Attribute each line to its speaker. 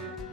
Speaker 1: thank you